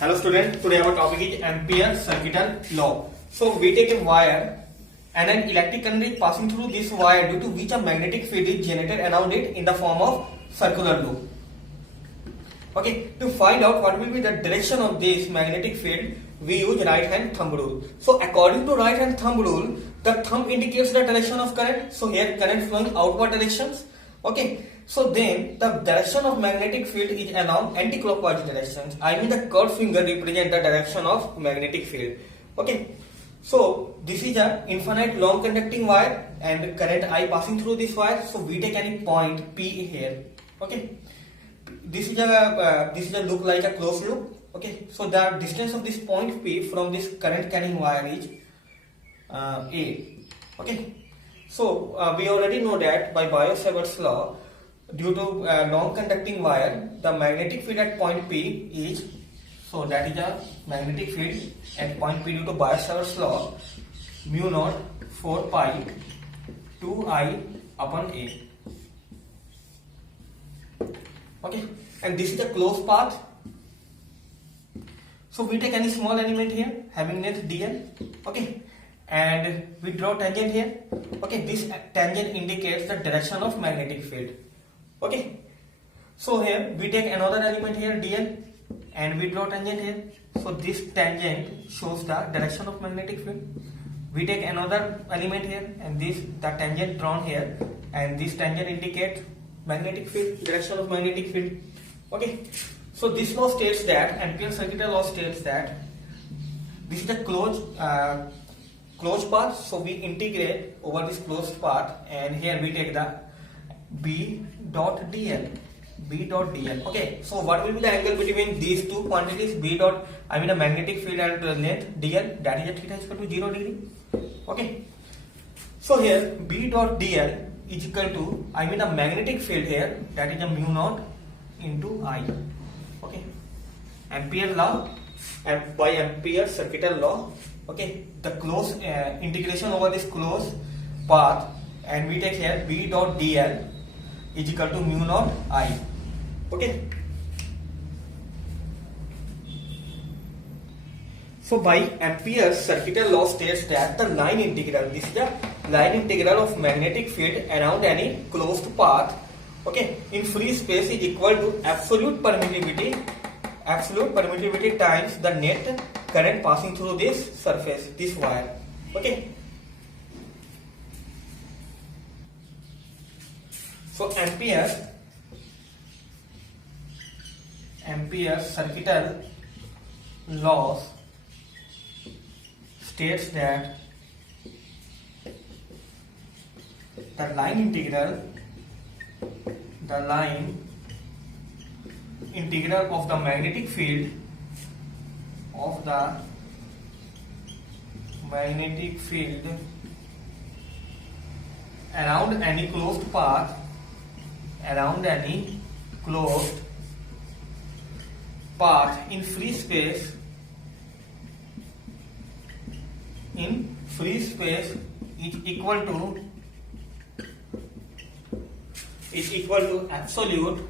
Hello student, today our topic is Ampere circuital law. So we take a wire and an electric current is passing through this wire due to which a magnetic field is generated around it in the form of circular loop. Okay, to find out what will be the direction of this magnetic field, we use right hand thumb rule. So according to right hand thumb rule, the thumb indicates the direction of current. So here current flowing outward directions. Okay, so then the direction of magnetic field is along anti-clockwise directions. I mean the curved finger represents the direction of magnetic field. Okay, so this is a infinite long conducting wire and current I passing through this wire. So we take any point P here. Okay, this is a look like a closed loop. Okay, so the distance of this point P from this current carrying wire is A. Okay, so we already know that by Biot-Savart's law, due to long conducting wire, the magnetic field at point P is, so that is a magnetic field at point P due to Biot-Savart's law, mu naught 4 pi 2I upon A. Okay, and this is a closed path. So we take any small element here having length dl. Okay, and we draw tangent here. Okay, this tangent indicates the direction of magnetic field. Okay, so here we take another element here dl and we draw tangent here. So this tangent shows the direction of magnetic field. We take another element here and the tangent drawn here, and this tangent indicates magnetic field, direction of magnetic field. Okay, so this law states that, Ampere circuital law states that this is a closed path. So we integrate over this closed path, and here we take the B dot dl. Okay, so what will be the angle between these two quantities, the magnetic field and length dl? That is a theta is equal to 0 degree. Okay, so here B dot dl is equal to, the magnetic field here, that is a mu naught into I. Okay, Ampere law and by Ampere circuital law. Okay, the close integration over this closed path, and we take here B dot dl is equal to mu naught I. Okay, so by Ampere's circuital law states that the line integral, this is the line integral of magnetic field around any closed path, okay, in free space is equal to absolute permittivity times the net current passing through this surface, this wire. Okay, so Ampere's circuital laws states that the line integral of the magnetic field around any closed path in free space is equal to absolute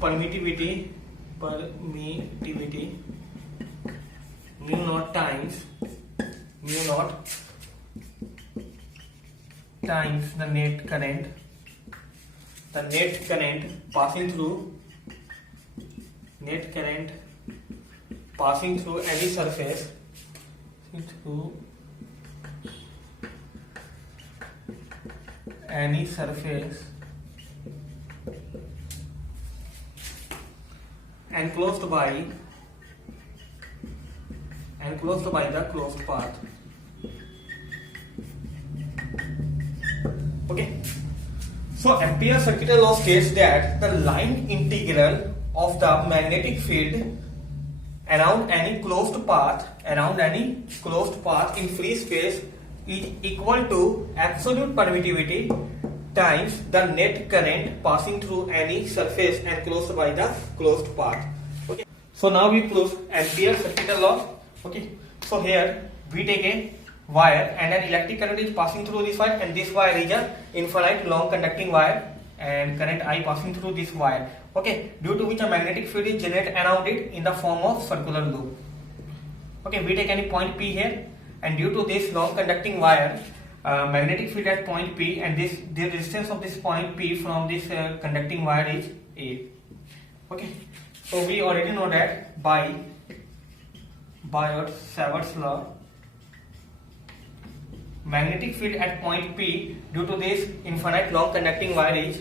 permittivity mu naught times the net current passing through any surface enclosed by the closed path. Okay, so Ampere's circuital law states that the line integral of the magnetic field around any closed path in free space is equal to absolute permittivity times the net current passing through any surface enclosed by the closed path. Okay, so now we prove Ampere's circuital law. Okay, so here we take a wire and an electric current is passing through this wire, and this wire is a infinite long conducting wire. and current I passing through this wire. Okay, due to which a magnetic field is generated around it in the form of circular loop. Okay, we take any point P here, and due to this long conducting wire, magnetic field at point P, and the distance of this point P from this conducting wire is A. Okay, so we already know that by Biot-Savart's law, magnetic field at point P due to this infinite long conducting wire is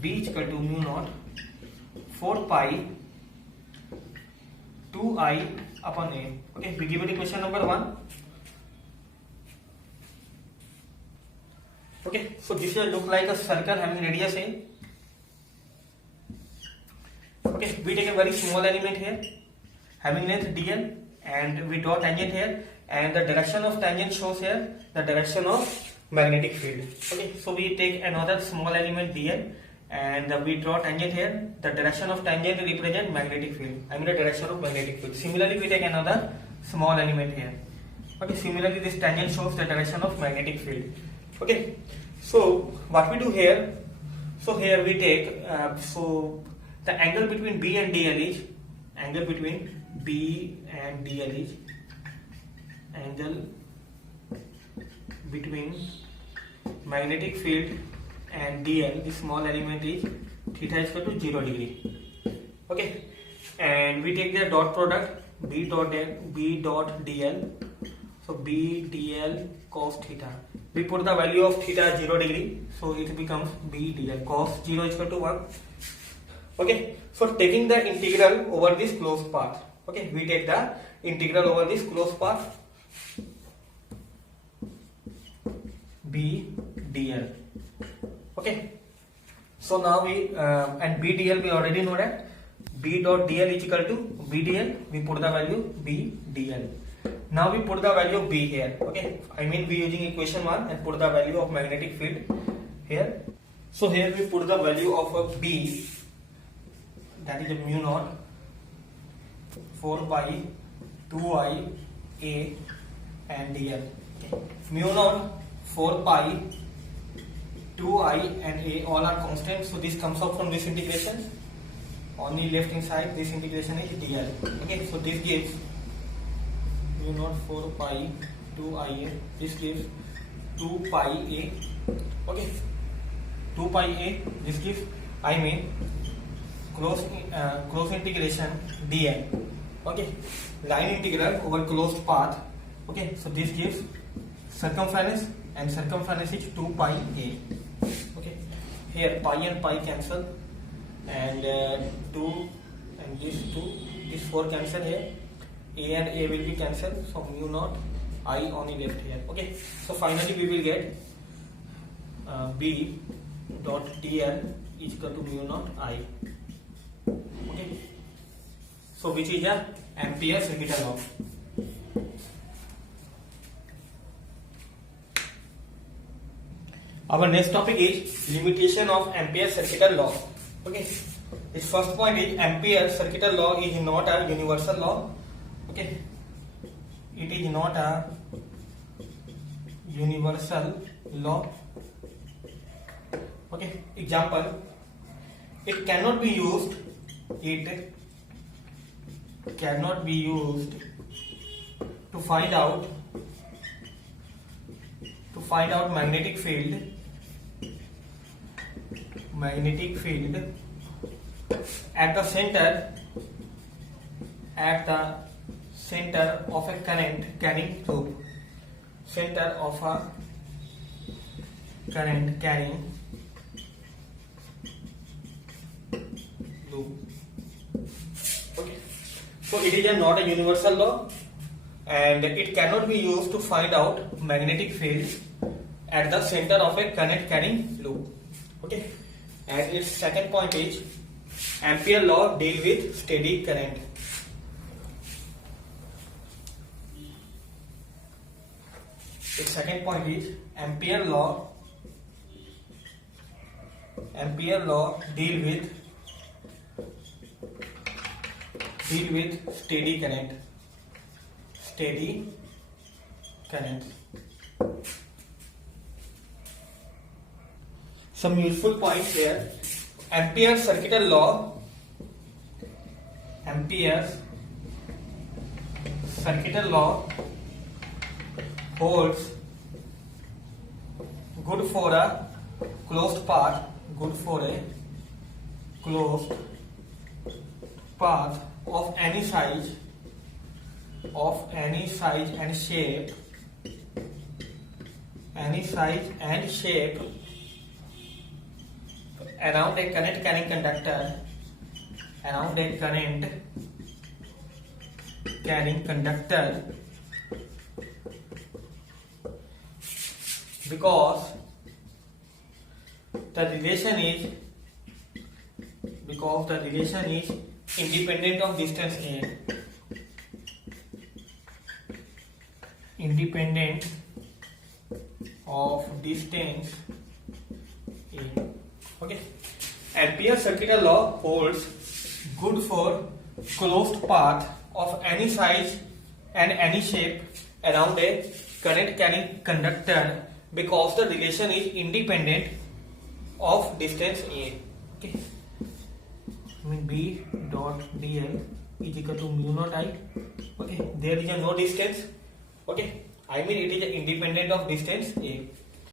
B is equal to mu naught 4 pi 2I upon A. Okay, we give it equation number 1. Okay, so this will look like a circle having radius A. Okay, we take a very small element here having length dl, and we draw tangent here, and the direction of tangent shows here the direction of magnetic field. Okay, so we take another small element dl, and we draw tangent here. The direction of tangent represent magnetic field, I mean the direction of magnetic field. Similarly, we take another small element here. Okay, similarly this tangent shows the direction of magnetic field. Okay, so what we do here, so here we take so the angle between B and DL is angle between B and DL is angle between magnetic field and DL, the small element is theta is equal to 0 degree. Okay, and we take the dot product B dot DL, so B DL cos theta. We put the value of theta 0 degree, so it becomes B DL cos 0 is equal to 1. Okay, so taking the integral over this closed path. Okay, we take the integral over this closed path B dl. Okay, so now we and B dl we already know that B dot dl is equal to B dl. We put the value B dl. Now we put the value of B here. Okay, I mean we using equation 1 and put the value of magnetic field here. So here we put the value of B, that is a mu naught 4 pi 2I A and dl. Okay. Mu naught 4 pi 2I and A all are constant, so this comes out from this integration. Only left inside this integration is dl. Okay, so this gives mu naught 4 pi 2I A. This gives 2 pi A. Okay, 2 pi A. This gives, I mean close integration dl. Okay, line integral over closed path. Okay, so this gives circumference, and circumference is 2 pi A. Okay, here pi and pi cancel, and 2 and this 4 cancel here. A and A will be cancelled, so mu naught I only left here. Okay, so finally we will get B dot dl is equal to mu naught I. Okay, so which is a Ampere circuit law. Our next topic is limitation of Ampere circuit law. Okay, its first point is Ampere circuit law is not a universal law. Okay, it is not a universal law. Okay, example, it cannot be used to find out magnetic field at the center of a current carrying loop. Center of a current carrying loop. Okay, so it is not a universal law, and it cannot be used to find out magnetic field at the center of a current carrying loop. Okay, and its second point is Ampere law deal with steady current. Its second point is Ampere law deal with steady current. some useful points here. Ampere's circuital law. Ampere's circuital law holds good for a closed path. Good for a closed path of any size and shape, around a current carrying conductor, because the relation is independent of distance A. Independent of distance A. Okay. Ampere's circuital law holds good for closed path of any size and any shape around a current carrying conductor, because the relation is independent of distance A. Okay. I mean B dot dl is equal to mu naught I. Okay. There is a no distance. Okay. I mean it is independent of distance A.